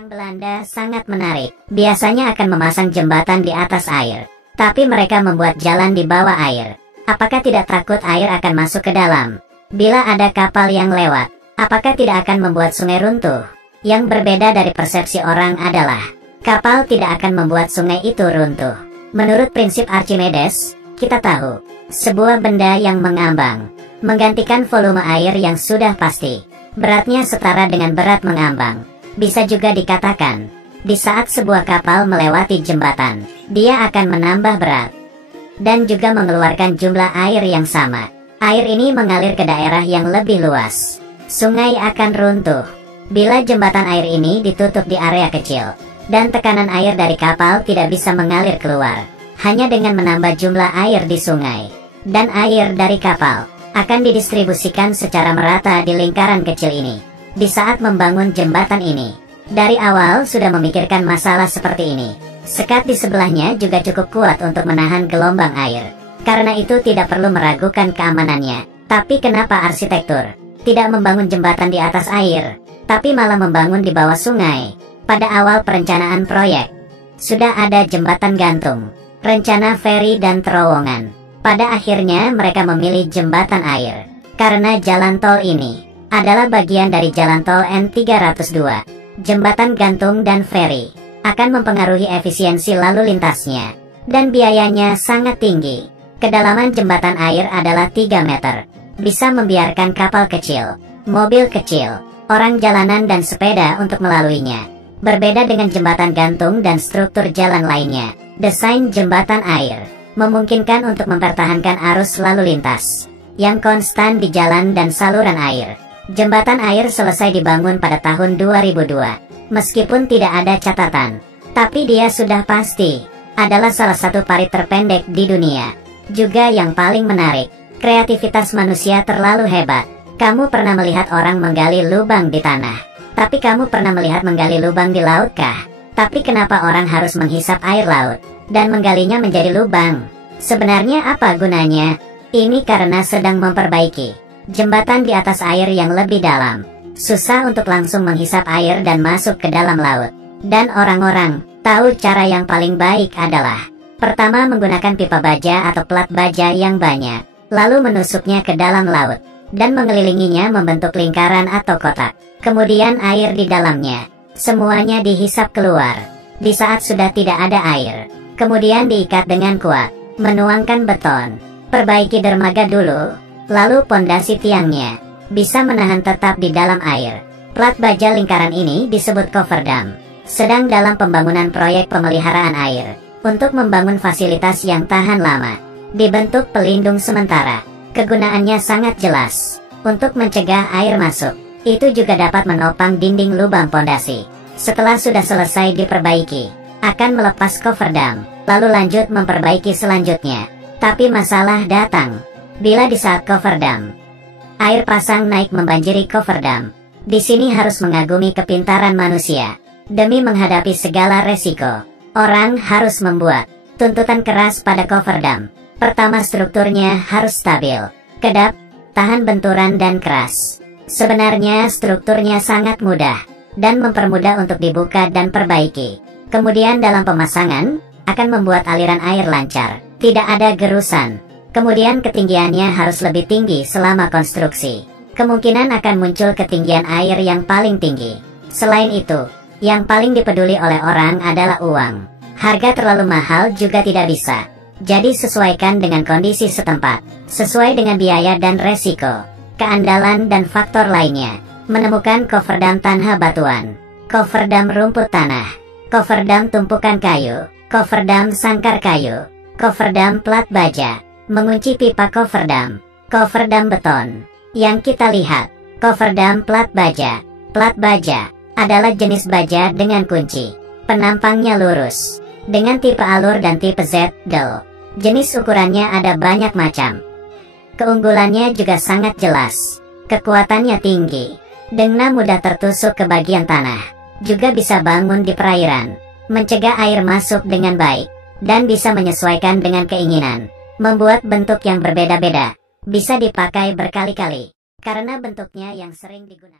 Orang Belanda sangat menarik. Biasanya akan memasang jembatan di atas air, tapi mereka membuat jalan di bawah air. Apakah tidak takut air akan masuk ke dalam? Bila ada kapal yang lewat, apakah tidak akan membuat sungai runtuh? Yang berbeda dari persepsi orang adalah, kapal tidak akan membuat sungai itu runtuh. Menurut prinsip Archimedes, kita tahu, sebuah benda yang mengambang, menggantikan volume air yang sudah pasti. Beratnya setara dengan berat mengambang. Bisa juga dikatakan, di saat sebuah kapal melewati jembatan, dia akan menambah berat dan juga mengeluarkan jumlah air yang sama. Air ini mengalir ke daerah yang lebih luas. Sungai akan runtuh bila jembatan air ini ditutup di area kecil, dan tekanan air dari kapal tidak bisa mengalir keluar. Hanya dengan menambah jumlah air di sungai, dan air dari kapal akan didistribusikan secara merata di lingkaran kecil ini. Di saat membangun jembatan ini, dari awal sudah memikirkan masalah seperti ini. Sekat di sebelahnya juga cukup kuat untuk menahan gelombang air. Karena itu tidak perlu meragukan keamanannya. Tapi kenapa arsitektur tidak membangun jembatan di atas air, tapi malah membangun di bawah sungai? Pada awal perencanaan proyek, sudah ada jembatan gantung, rencana feri dan terowongan. Pada akhirnya mereka memilih jembatan air, karena jalan tol ini adalah bagian dari jalan tol N302. Jembatan gantung dan feri akan mempengaruhi efisiensi lalu lintasnya, dan biayanya sangat tinggi. Kedalaman jembatan air adalah 3 meter. Bisa membiarkan kapal kecil, mobil kecil, orang jalanan dan sepeda untuk melaluinya. Berbeda dengan jembatan gantung dan struktur jalan lainnya, desain jembatan air memungkinkan untuk mempertahankan arus lalu lintas yang konstan di jalan dan saluran air. Jembatan air selesai dibangun pada tahun 2002. Meskipun tidak ada catatan, tapi dia sudah pasti adalah salah satu parit terpendek di dunia. Juga yang paling menarik, kreativitas manusia terlalu hebat. Kamu pernah melihat orang menggali lubang di tanah, tapi kamu pernah melihat menggali lubang di laut kah? Tapi kenapa orang harus menghisap air laut dan menggalinya menjadi lubang? Sebenarnya apa gunanya? Ini karena sedang memperbaiki jembatan di atas air yang lebih dalam. Susah untuk langsung menghisap air dan masuk ke dalam laut. Dan orang-orang tahu cara yang paling baik adalah, pertama menggunakan pipa baja atau plat baja yang banyak, lalu menusuknya ke dalam laut, dan mengelilinginya membentuk lingkaran atau kotak. Kemudian air di dalamnya, semuanya dihisap keluar. Di saat sudah tidak ada air, kemudian diikat dengan kuat, menuangkan beton, perbaiki dermaga dulu, lalu pondasi tiangnya bisa menahan tetap di dalam air. Plat baja lingkaran ini disebut cofferdam. Sedang dalam pembangunan proyek pemeliharaan air untuk membangun fasilitas yang tahan lama. Dibentuk pelindung sementara. Kegunaannya sangat jelas untuk mencegah air masuk. Itu juga dapat menopang dinding lubang pondasi. Setelah sudah selesai diperbaiki, akan melepas cofferdam, lalu lanjut memperbaiki selanjutnya. Tapi masalah datang bila di saat cofferdam air pasang naik membanjiri cofferdam. Di sini harus mengagumi kepintaran manusia. Demi menghadapi segala resiko, orang harus membuat tuntutan keras pada cofferdam. Pertama, strukturnya harus stabil, kedap, tahan benturan dan keras. Sebenarnya strukturnya sangat mudah dan mempermudah untuk dibuka dan perbaiki. Kemudian dalam pemasangan akan membuat aliran air lancar, tidak ada gerusan. Kemudian ketinggiannya harus lebih tinggi selama konstruksi. Kemungkinan akan muncul ketinggian air yang paling tinggi. Selain itu, yang paling dipeduli oleh orang adalah uang. Harga terlalu mahal juga tidak bisa. Jadi sesuaikan dengan kondisi setempat, sesuai dengan biaya dan resiko, keandalan dan faktor lainnya. Menemukan cofferdam tanah batuan, cofferdam rumput tanah, cofferdam tumpukan kayu, cofferdam sangkar kayu, cofferdam plat baja. Mengunci pipa cofferdam, cofferdam beton. Yang kita lihat, cofferdam plat baja. Plat baja adalah jenis baja dengan kunci. Penampangnya lurus, dengan tipe alur dan tipe Z-del. Jenis ukurannya ada banyak macam. Keunggulannya juga sangat jelas. Kekuatannya tinggi, dengan mudah tertusuk ke bagian tanah. Juga bisa bangun di perairan, mencegah air masuk dengan baik, dan bisa menyesuaikan dengan keinginan. Membuat bentuk yang berbeda-beda, bisa dipakai berkali-kali, karena bentuknya yang sering digunakan.